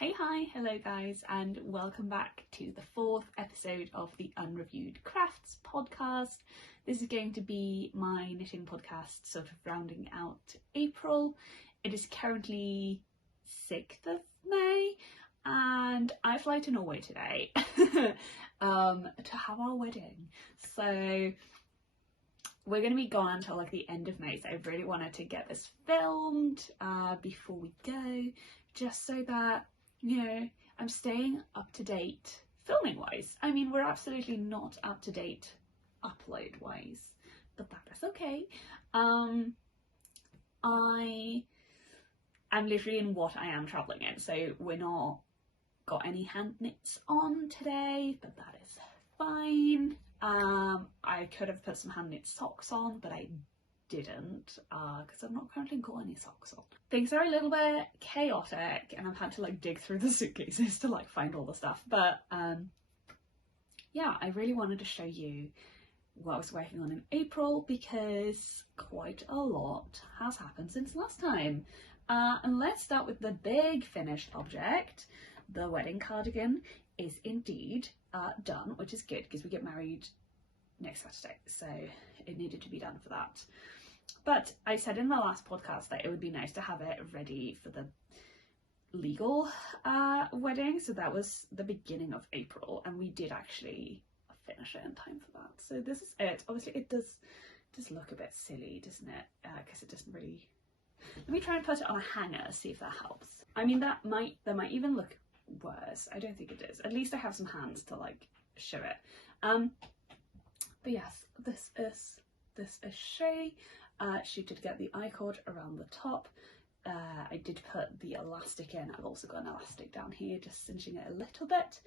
Hi, hello guys, and welcome back to the fourth episode of the Unreviewed Crafts podcast. This is going to be my knitting podcast, sort of rounding out April. It is currently 6th of May, and I fly to Norway today to have our wedding. So we're going to be gone until like the end of May, so I really wanted to get this filmed before we go, just so that, you know, I'm staying up to date filming wise. I mean, we're absolutely not up to date upload wise, but that is okay. I'm literally in what I am traveling in, so we're not got any hand knits on today, but that is fine. I could have put some hand knit socks on, but I didn't because I've not currently got any socks on. Things are a little bit chaotic and I've had to like dig through the suitcases to like find all the stuff, but yeah, I really wanted to show you what I was working on in April because quite a lot has happened since last time. And let's start with the big finished object. The wedding cardigan is indeed done, which is good because we get married next Saturday, so it needed to be done for that. But I said in the last podcast that it would be nice to have it ready for the legal wedding, so that was the beginning of April, and we did actually finish it in time for that. So this is it. Obviously it does look a bit silly, doesn't it? Because it doesn't really. Let me try and put it on a hanger, see if that helps. I mean, that might even look worse. I don't think it is. At least I have some hands to like show it. But yes, this is Shay. She did get the I-cord around the top. I did put the elastic in. I've also got an elastic down here, just cinching it a little bit.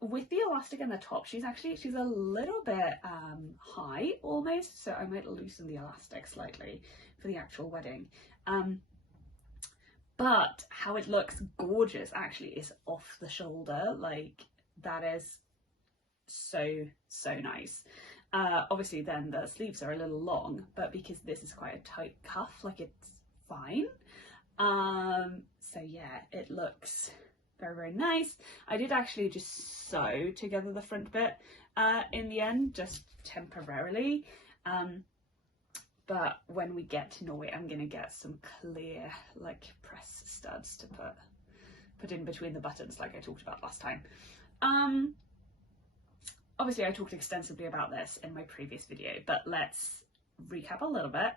With the elastic in the top, she's a little bit high almost, so I might loosen the elastic slightly for the actual wedding. But how it looks gorgeous actually is off the shoulder. Like, that is so nice. Obviously then the sleeves are a little long, but because this is quite a tight cuff, like, it's fine. So yeah, it looks very nice. I did actually just sew together the front bit in the end, just temporarily. But when we get to Norway, I'm gonna get some clear like press studs to put in between the buttons like I talked about last time. Obviously I talked extensively about this in my previous video, but let's recap a little bit.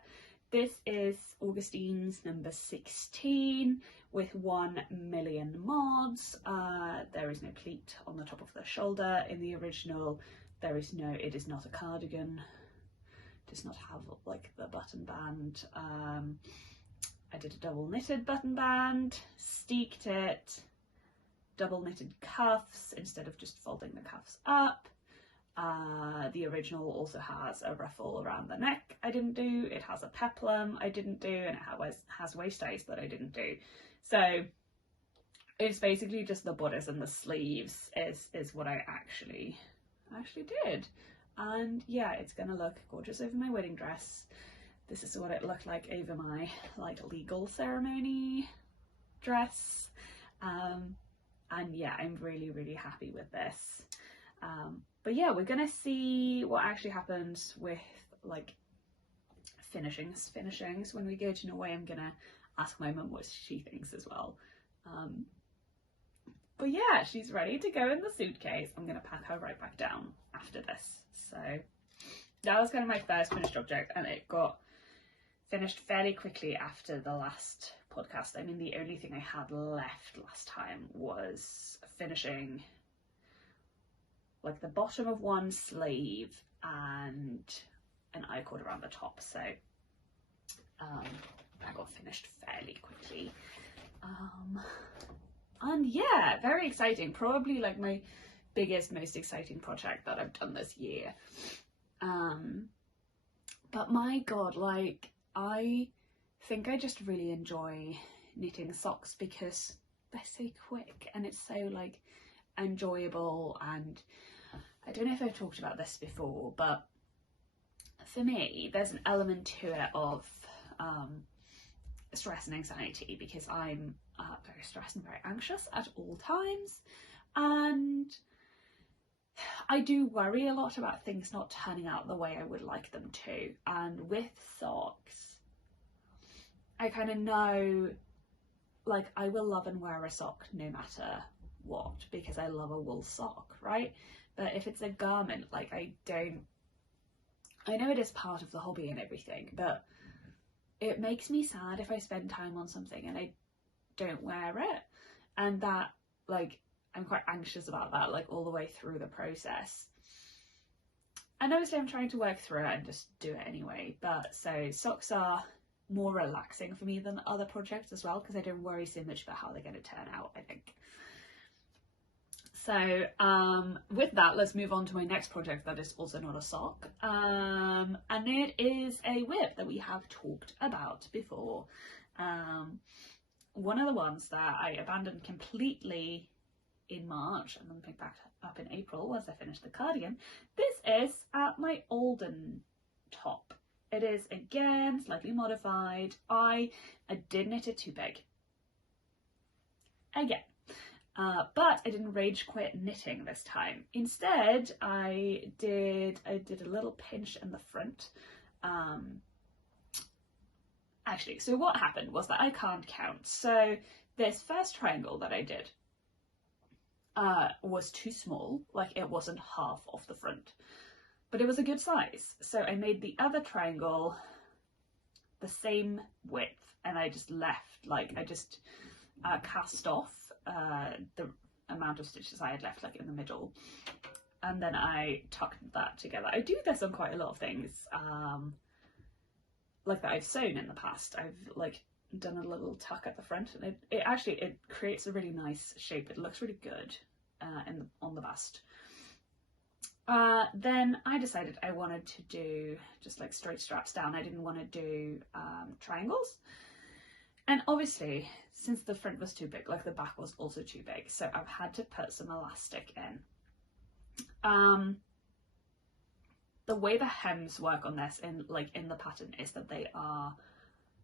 This is Augustine's number 16 with 1 million mods. There is no pleat on the top of the shoulder. In the original, it is not a cardigan. Does not have like the button band. I did a double knitted button band, steeked it, double knitted cuffs instead of just folding the cuffs up. The original also has a ruffle around the neck I didn't do. It has a peplum I didn't do, and it has waist ties that I didn't do. So it's basically just the bodice and the sleeves is what I actually did. And yeah, it's gonna look gorgeous over my wedding dress. This is what it looked like over my like legal ceremony dress. And yeah, I'm really happy with this. But yeah, we're gonna see what actually happens with like finishings when we go to Norway. I'm gonna ask my mum what she thinks as well. But yeah, she's ready to go in the suitcase. I'm gonna pack her right back down after this. So that was kind of my first finished object, and it got finished fairly quickly after the last podcast. I mean, the only thing I had left last time was finishing like the bottom of one sleeve and an I-cord around the top. So that got finished fairly quickly. And yeah, very exciting. Probably like my biggest, most exciting project that I've done this year. But my god, like, I think I just really enjoy knitting socks because they're so quick and it's so like enjoyable. And I don't know if I've talked about this before, but for me there's an element to it of stress and anxiety because I'm very stressed and very anxious at all times, and I do worry a lot about things not turning out the way I would like them to. And with socks, I kind of know, like, I will love and wear a sock no matter what, because I love a wool sock, right? But if it's a garment, like, I know it is part of the hobby and everything, but it makes me sad if I spend time on something and I don't wear it. And that, like, I'm quite anxious about that, like, all the way through the process. And obviously I'm trying to work through it and just do it anyway. But so socks are more relaxing for me than other projects as well, because I don't worry so much about how they're going to turn out, I think. So with that, let's move on to my next project that is also not a sock, and it is a whip that we have talked about before. One of the ones that I abandoned completely in March and then picked back up in April once I finished the cardigan. This is my Alden top. It is again slightly modified. I did knit it too big again. But I didn't rage quit knitting this time. Instead, I did a little pinch in the front. Actually, so what happened was that I can't count. So this first triangle that I did was too small, like it wasn't half of the front, but it was a good size. So I made the other triangle the same width, and I just left, like, I just cast off the amount of stitches I had left, like, in the middle, and then I tucked that together. I do this on quite a lot of things, like that I've sewn in the past. I've, like, done a little tuck at the front, and it actually creates a really nice shape. It looks really good on the bust. Then I decided I wanted to do just like straight straps down. I didn't want to do triangles. And obviously, since the front was too big, like, the back was also too big, so I've had to put some elastic in. The way the hems work on this in the pattern is that they are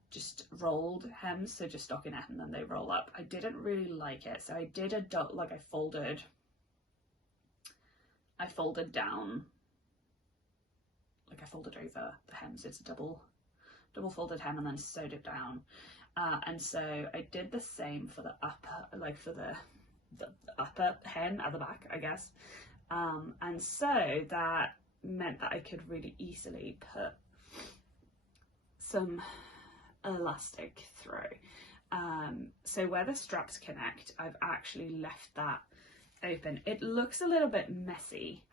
just rolled hems, so just stockinette and then they roll up. I didn't really like it, so I did I folded down, like I folded over the hems. It's a double folded hem, and then sewed it down. And so I did the same for the upper, like for the upper hem at the back, I guess. And so that meant that I could really easily put some elastic through. So where the straps connect, I've actually left that open. It looks a little bit messy,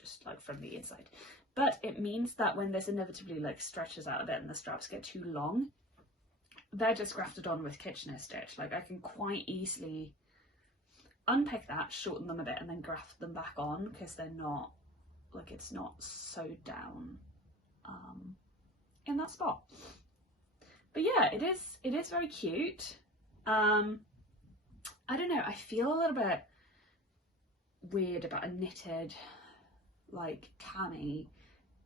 just like from the inside, but it means that when this inevitably, like, stretches out a bit and the straps get too long, they're just grafted on with Kitchener stitch. Like, I can quite easily unpick that, shorten them a bit, and then graft them back on, because they're not, like, it's not sewed down in that spot. But yeah, it is very cute. I don't know, I feel a little bit weird about a knitted, like, cami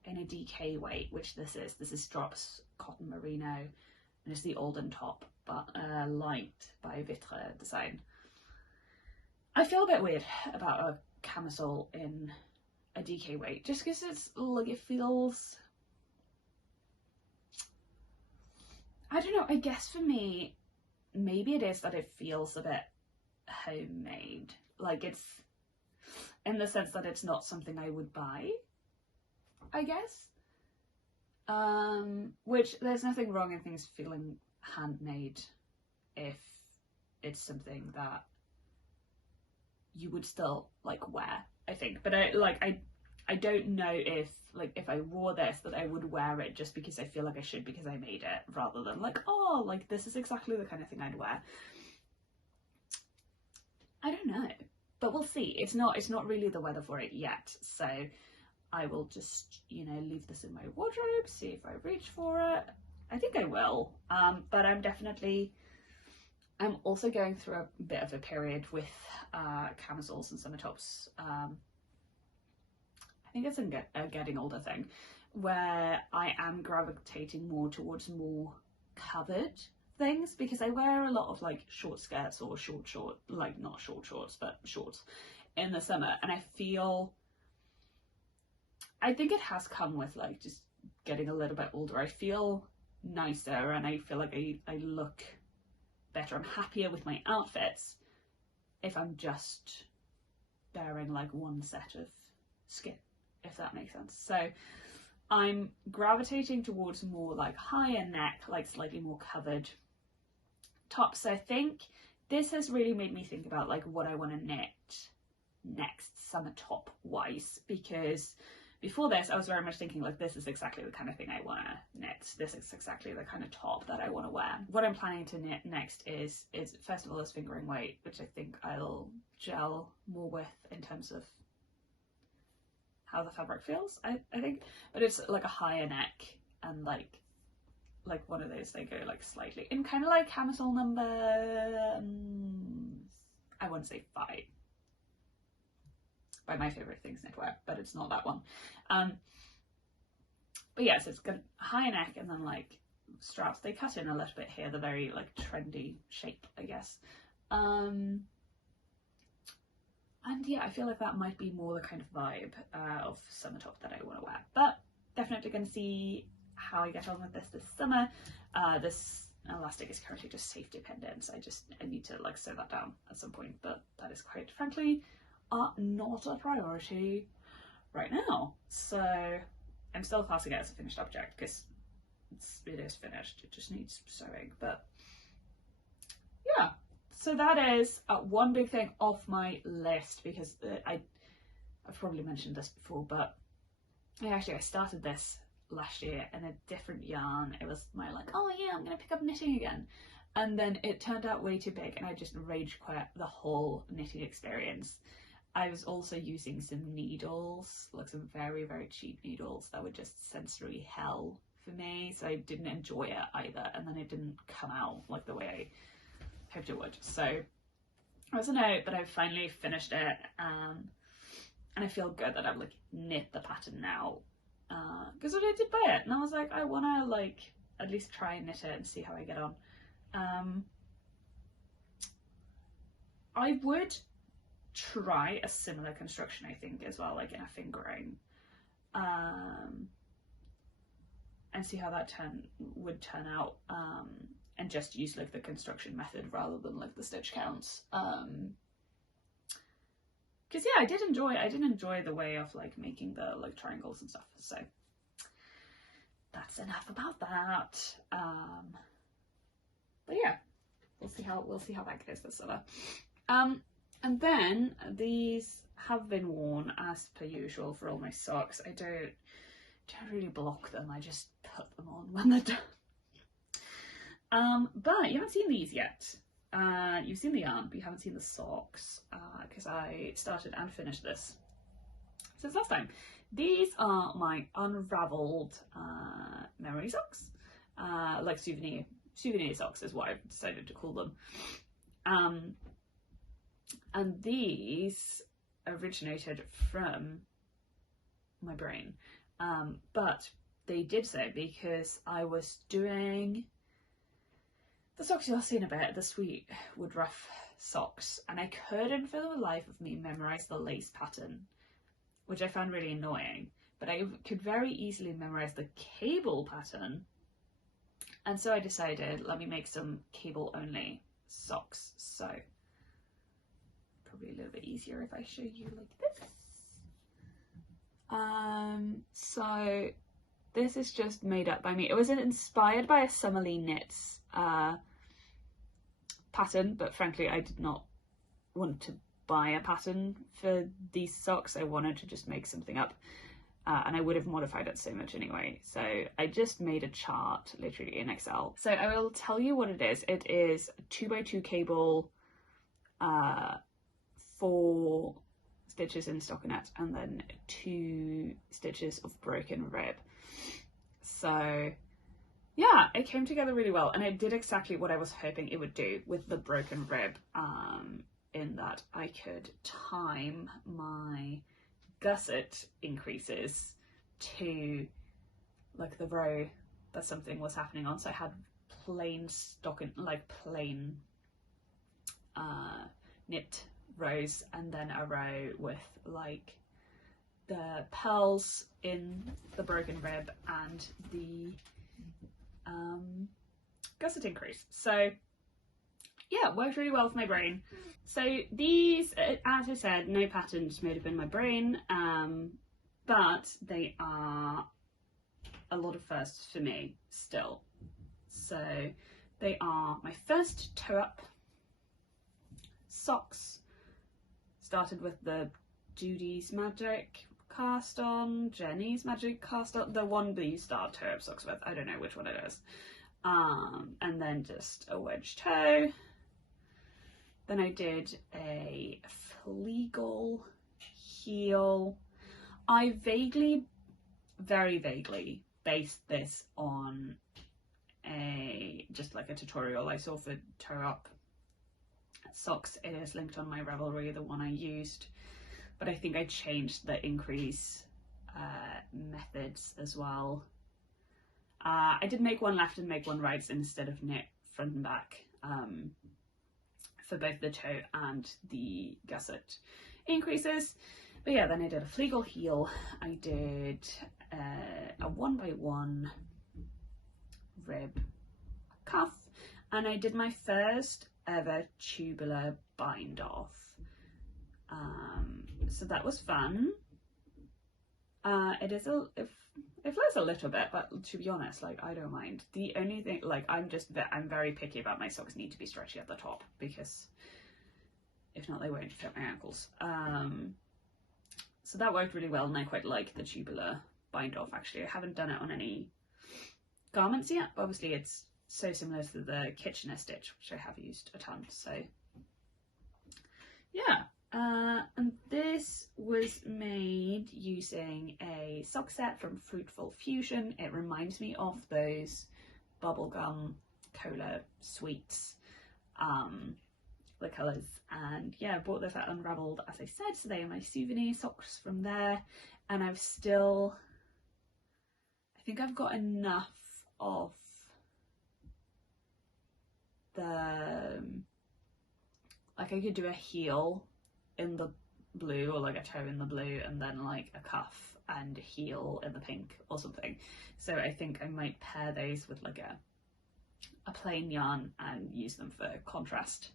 in a DK weight, which this is. This is Drops Cotton Merino, and it's the Alden top, but light by Vitre Design. I feel a bit weird about a camisole in a DK weight, just because it's, like, it feels, I don't know, I guess for me, maybe it is that it feels a bit homemade. Like, it's, in the sense that it's not something I would buy, I guess. Which, there's nothing wrong in things feeling handmade if it's something that you would still, like, wear, I think. But I don't know if, like, if I wore this, that I would wear it just because I feel like I should because I made it, rather than like, oh, like, this is exactly the kind of thing I'd wear. I don't know, but we'll see. It's not really the weather for it yet, so I will just, you know, leave this in my wardrobe, see if I reach for it. I think I will, but I'm also going through a bit of a period with camisoles and summer tops. I think it's a getting older thing, where I am gravitating more towards more covered things, because I wear a lot of like short skirts or like not short shorts but shorts in the summer, and I think it has come with like just getting a little bit older. I feel nicer and I feel like I look better. I'm happier with my outfits if I'm just wearing like one set of skin, if that makes sense. So I'm gravitating towards more like higher neck, like slightly more covered tops. So I think this has really made me think about like what I want to knit next summer top wise, because before this I was very much thinking like this is exactly the kind of thing I want to knit, this is exactly the kind of top that I want to wear. What I'm planning to knit next is first of all is fingering weight, which I think I'll gel more with in terms of how the fabric feels, I think, but it's like a higher neck and like one of those, they go like slightly in kind of like camisole number I wouldn't say 5 by my favorite things knitwear, but it's not that one. But yeah, so it's got a higher neck and then like straps, they cut in a little bit here, the very like trendy shape, I guess. And yeah, I feel like that might be more the kind of vibe of summer top that I want to wear, but definitely going to see how I get on with this summer. This elastic is currently just safe dependent, so I need to like sew that down at some point, but that is quite frankly not a priority right now. So I'm still classing it as a finished object because it is finished, it just needs sewing. But yeah, so that is one big thing off my list, because I've probably mentioned this before, but I started this last year in a different yarn. It was my like, oh yeah, I'm gonna pick up knitting again, and then it turned out way too big and I just rage quit the whole knitting experience. I was also using some needles, like some very, very cheap needles that were just sensory hell for me, so I didn't enjoy it either, and then it didn't come out like the way I hoped it would. So I was a no, but I finally finished it, and I feel good that I've like knit the pattern now, because I did buy it and I was like, I want to like at least try and knit it and see how I get on. I would try a similar construction, I think, as well, like in a fingering, and see how that would turn out, and just use like the construction method rather than like the stitch counts, because yeah, I did enjoy the way of like making the like triangles and stuff. So that's enough about that. But yeah, we'll see how that goes this summer. And then these have been worn as per usual for all my socks. I don't really block them, I just put them on when they're done. But you haven't seen these yet. You've seen the yarn, but you haven't seen the socks, because I started and finished this since last time. These are my unraveled memory socks, like souvenir socks is what I've decided to call them. And these originated from my brain, but they did so because I was doing the socks you'll see in a bit, the sweet wood rough socks, and I couldn't for the life of me memorize the lace pattern, which I found really annoying, but I could very easily memorize the cable pattern, and so I decided, let me make some cable only socks. So probably a little bit easier if I show you like this. So this is just made up by me. It was inspired by a Summerlee Knits pattern, but frankly I did not want to buy a pattern for these socks. I wanted to just make something up, and I would have modified it so much anyway. So I just made a chart literally in Excel. So I will tell you what it is. It is 2x2 cable, 4 stitches in stockinette, and then 2 stitches of broken rib. So yeah, it came together really well, and it did exactly what I was hoping it would do with the broken rib, in that I could time my gusset increases to like the row that something was happening on. So I had plain stocking, like plain knit rows, and then a row with like the pearls in the broken rib and the gusset increase. So yeah, worked really well for my brain. So these, as I said, no patterns made up in my brain, but they are a lot of firsts for me still. So they are my first toe up socks. Started with the Judy's Magic cast on, Jenny's Magic cast on, the one that you start toe up socks with. I don't know which one it is. And then just a wedge toe. Then I did a Fleagle heel. I very vaguely based this on just like a tutorial I saw for toe up socks. It is linked on my Ravelry, the one I used, but I think I changed the increase methods as well. I did make one left and make one right instead of knit front and back for both the toe and the gusset increases. But yeah, then I did a Fleagle heel, I did a 1x1 rib cuff, and I did my first ever tubular bind off. So that was fun. It flows a little bit, but to be honest, like, I don't mind. The only thing, like, I'm very picky about my socks need to be stretchy at the top, because if not, they won't fit my ankles. So that worked really well, and I quite like the tubular bind off. Actually, I haven't done it on any garments yet, but obviously it's so similar to the Kitchener stitch, which I have used a ton. So yeah, and this was made using a sock set from Fruitful Fusion. It reminds me of those bubblegum cola sweets, the colours, and yeah, I bought this at Unraveled, as I said, so they are my souvenir socks from there. And I think I've got enough of the, like, I could do a heel in the blue, or like a toe in the blue, and then like a cuff and a heel in the pink or something. So I think I might pair those with like a plain yarn and use them for contrast.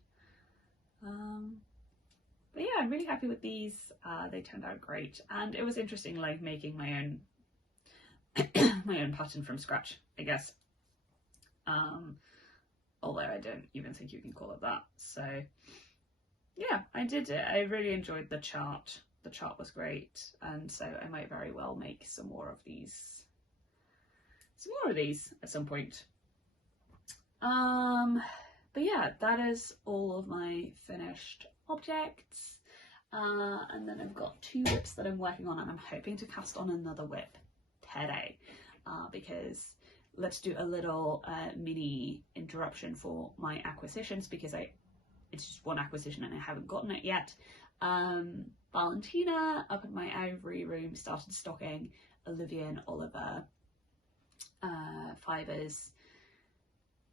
But yeah, I'm really happy with these. They turned out great, and it was interesting, like, making my own my own pattern from scratch, I guess. Although I don't even think you can call it that. So yeah, I did it. I really enjoyed the chart. The chart was great, and so I might very well make some more of these at some point. But yeah, that is all of my finished objects. And then I've got 2 whips that I'm working on, and I'm hoping to cast on another whip today, because let's do a little mini interruption for my acquisitions, because it's just one acquisition and I haven't gotten it yet. Valentina up in my ivory room started stocking Olivia and Oliver fibres,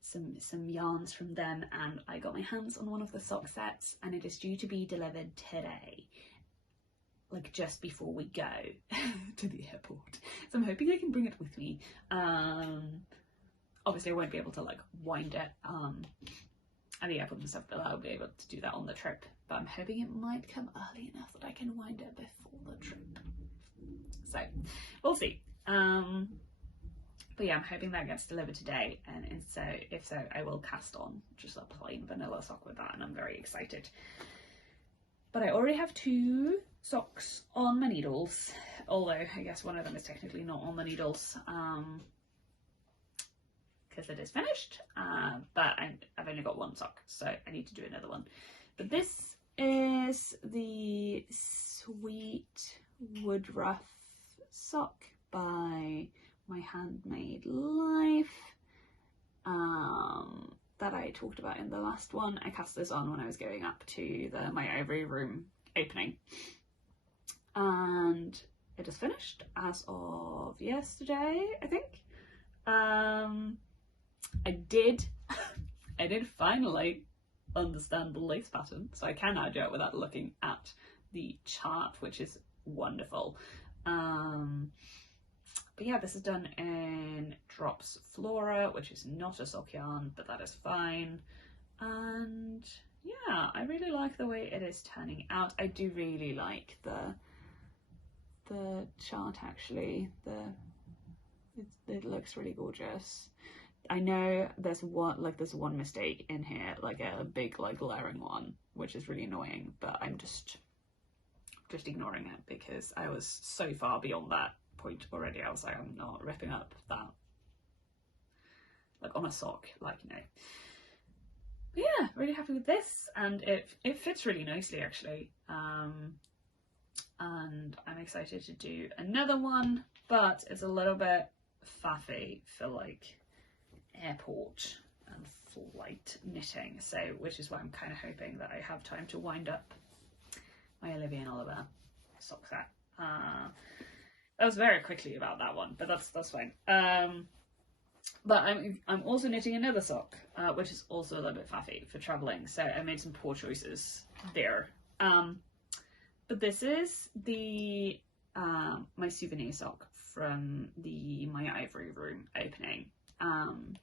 some yarns from them, and I got my hands on one of the sock sets, and it is due to be delivered today, like just before we go to the airport. So I'm hoping I can bring it with me. Obviously I won't be able to like wind it at the airport and stuff, but I'll be able to do that on the trip. But I'm hoping it might come early enough that I can wind it before the trip. So we'll see. But yeah, I'm hoping that gets delivered today, and so if so, I will cast on just a plain vanilla sock with that, and I'm very excited. But I already have 2 socks on my needles, although I guess one of them is technically not on the needles, because it is finished, but I've only got 1 sock, so I need to do another one. But this is the Sweet Woodruff sock by My Handmade Life, that I talked about in the last one. I cast this on when I was going up to my ivory room opening, and it is finished as of yesterday, I think. I did finally understand the lace pattern, so I can now do it without looking at the chart, which is wonderful. But yeah, this is done in Drops Flora, which is not a sock yarn, but that is fine. And yeah, I really like the way it is turning out. I do really like the chart actually. It looks really gorgeous. I know there's one mistake in here, like a big like glaring one, which is really annoying, but I'm just ignoring it because I was so far beyond that point already. I was like, I'm not ripping up that like on a sock, like, you know. But yeah, really happy with this, and it fits really nicely actually. And I'm excited to do another one, but it's a little bit faffy for like airport and flight knitting, so which is why I'm kind of hoping that I have time to wind up my Olivia and Oliver sock set. That was very quickly about that one, but that's fine. But I'm also knitting another sock, which is also a little bit faffy for traveling, so I made some poor choices there. But this is the my souvenir sock from the My Ivory Room opening, and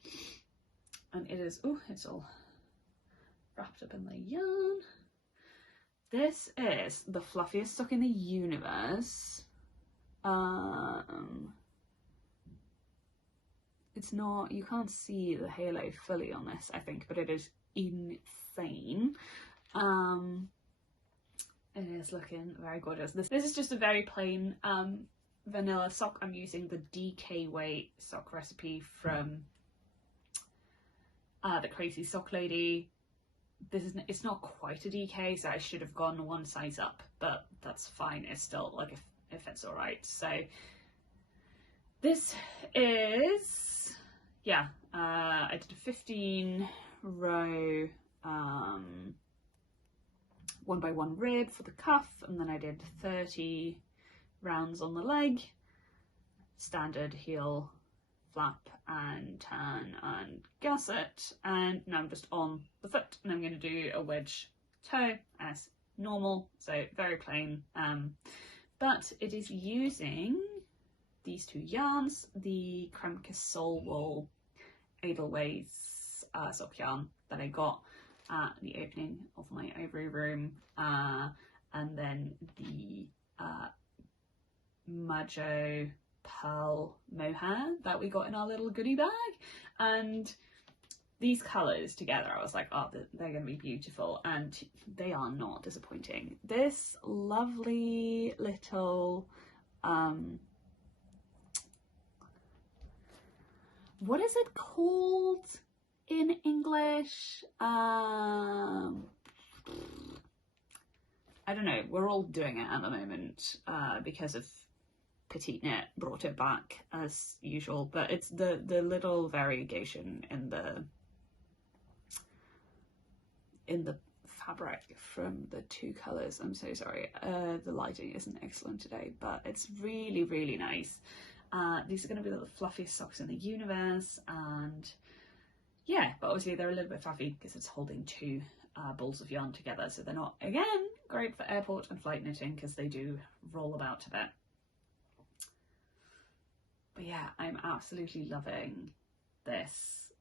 it is, oh, it's all wrapped up in the yarn. This is the fluffiest sock in the universe. It's not, you can't see the halo fully on this, I think, but it is insane. It is looking very gorgeous. This is just a very plain vanilla sock. I'm using the DK weight sock recipe from the Crazy Sock Lady. It's not quite a DK, so I should have gone one size up, but that's fine. It's still like if it's all right. So this is, yeah, I did a 15 row 1x1 rib for the cuff, and then I did 30 rounds on the leg, standard heel flap and turn and gusset, and now I'm just on the foot, and I'm going to do a wedge toe as normal, so very plain, but it is using these two yarns, the Kremke Soul Wool Edelweiss sock yarn that I got at the opening of My Ivory Room, and then the Majo Pearl mohair that we got in our little goodie bag. And these colours together, I was like, oh, they're going to be beautiful, and they are not disappointing. This lovely little what is it called in English? I don't know, we're all doing it at the moment because of Petite Knit brought it back as usual, but it's the little variegation in the fabric from the two colours. I'm so sorry, the lighting isn't excellent today, but it's really, really nice. These are going to be the fluffiest socks in the universe, and yeah, but obviously they're a little bit faffy because it's holding two balls of yarn together, so they're not, again, great for airport and flight knitting because they do roll about a bit. But yeah, I'm absolutely loving this.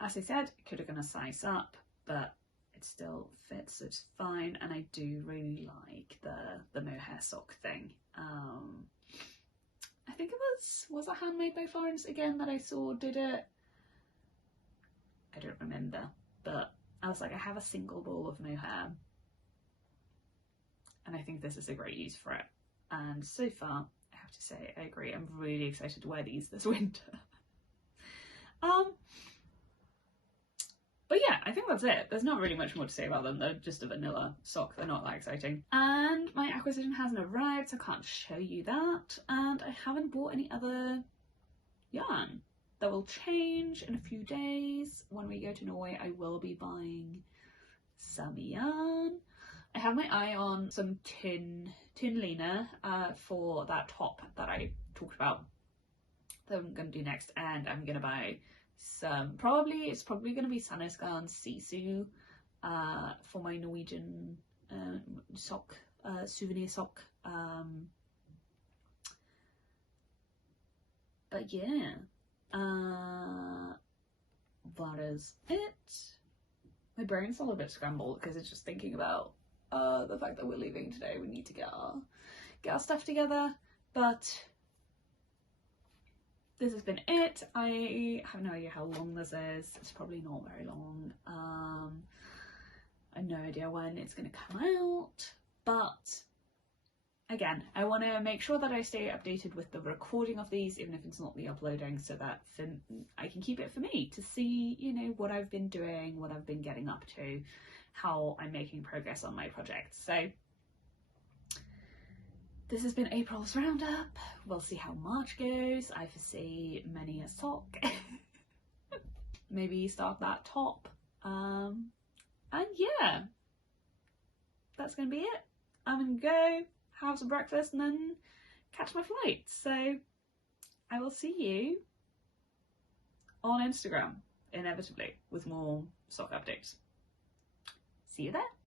As I said, I could have gone a size up, but it still fits, so it's fine, and I do really like the mohair sock thing. I think it was it Handmade by Florence again that I saw did it? I don't remember, but I was like, I have a single ball of mohair, and I think this is a great use for it. And so far, I have to say, I agree. I'm really excited to wear these this winter. But yeah, I think that's it. There's not really much more to say about them. They're just a vanilla sock. They're not that exciting. And my acquisition hasn't arrived, so I can't show you that. And I haven't bought any other yarn. That will change in a few days. When we go to Norway, I will be buying some yarn. I have my eye on some tin liner for that top that I talked about that I'm gonna do next, and I'm gonna buy some, it's probably gonna be Sannesgarn Sisu for my Norwegian sock, souvenir sock. But yeah, that is it. My brain's a little bit scrambled because it's just thinking about the fact that we're leaving today. We need to get our stuff together, but this has been it. I have no idea how long this is. It's probably not very long. I have no idea when it's going to come out, but again, I want to make sure that I stay updated with the recording of these, even if it's not the uploading, so that I can keep it for me to see, you know, what I've been doing, what I've been getting up to, how I'm making progress on my project. So this has been April's roundup. We'll see how March goes. I foresee many a sock. Maybe start that top. And yeah, that's gonna be it. I'm gonna go have some breakfast and then catch my flight. So I will see you on Instagram, inevitably, with more sock updates. See you there.